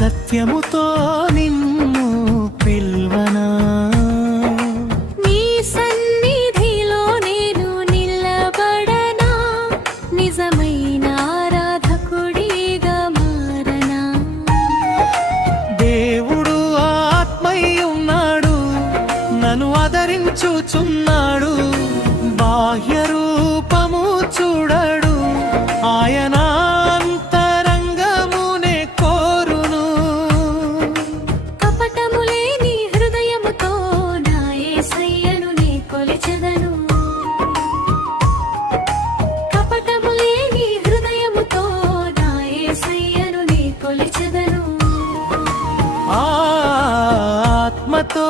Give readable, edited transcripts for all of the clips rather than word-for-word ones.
సత్యముతో నిన్ను పిల్వనా నీ సన్నిధిలో నేను నిలబడనా నిజమైన ఆరాధకుడిగా మారనా దేవుడు ఆత్మై ఉన్నాడు నన్ను ఆదరించుచున్నాడు బాహ్య రూపము చూడడు ఆయన అంతరంగమునే కోరును కపటము లేని హృదయముతో నా యేసయ్యను నే కొలిచెదను కపటము లేని హృదయముతో నా యేసయ్యను నే కొలిచెదను ఆత్మతో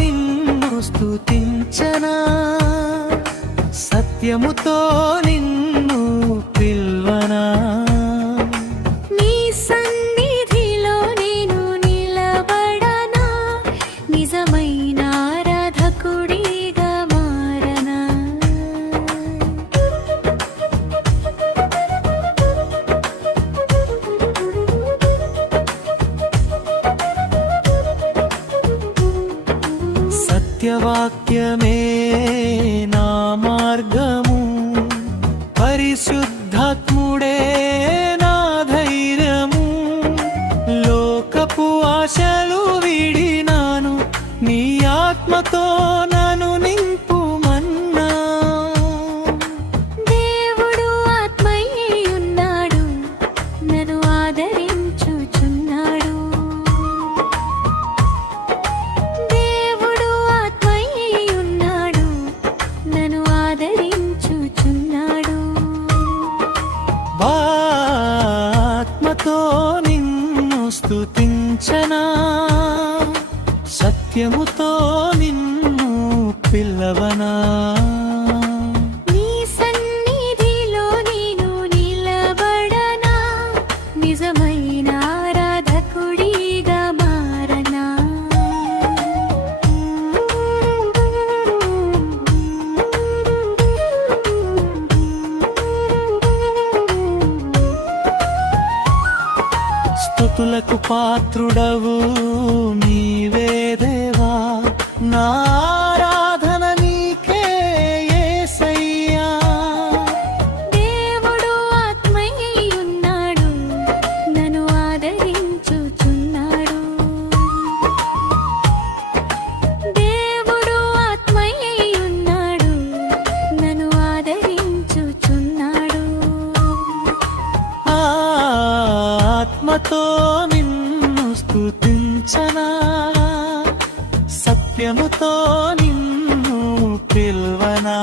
నిన్ను స్తుతించనా సత్యముతో నిన్ను పిల్వనా నీ సన్నిధిలో నేను నిలబడనా నిజమైన ఆరాధకుడిగా మారనా సత్యవాక్యమే నా మార్గము పరిశుద్ధాత్ముడే నా ధైర్యము లోకపు ఆశలు వీడినాను నీ ఆత్మతో నన్ను నింపుమన్నా దేవుడు ఆత్మయ్యి ఉన్నాడు నన్ను ఆదరించుచున్నాడు దేవుడు ఆత్మయ్యి ఉన్నాడు నన్ను ఆదరించుచున్నాడు ఆత్మతో నిన్ను స్తుతించనా సత్యముతో నిన్ను పిల్లవనా నీ సన్నిధిలో నేను నిలబడనా నిజమైన ఆరాధకుడిగా మారనా స్తుతులకు పాత్రుడవు నీవే దేవా నా ఆరాధన నీకే యేసయ్యా దేవుడు ఆత్మయ్యి ఉన్నాడు నన్ను ఆదరించుచున్నాడు దేవుడు ఆత్మయ్యి ఉన్నాడు నన్ను ఆదరించుచున్నాడు ఆత్మతో నిన్ను స్తుతించనా సత్యముతో నిన్ను పిల్వనా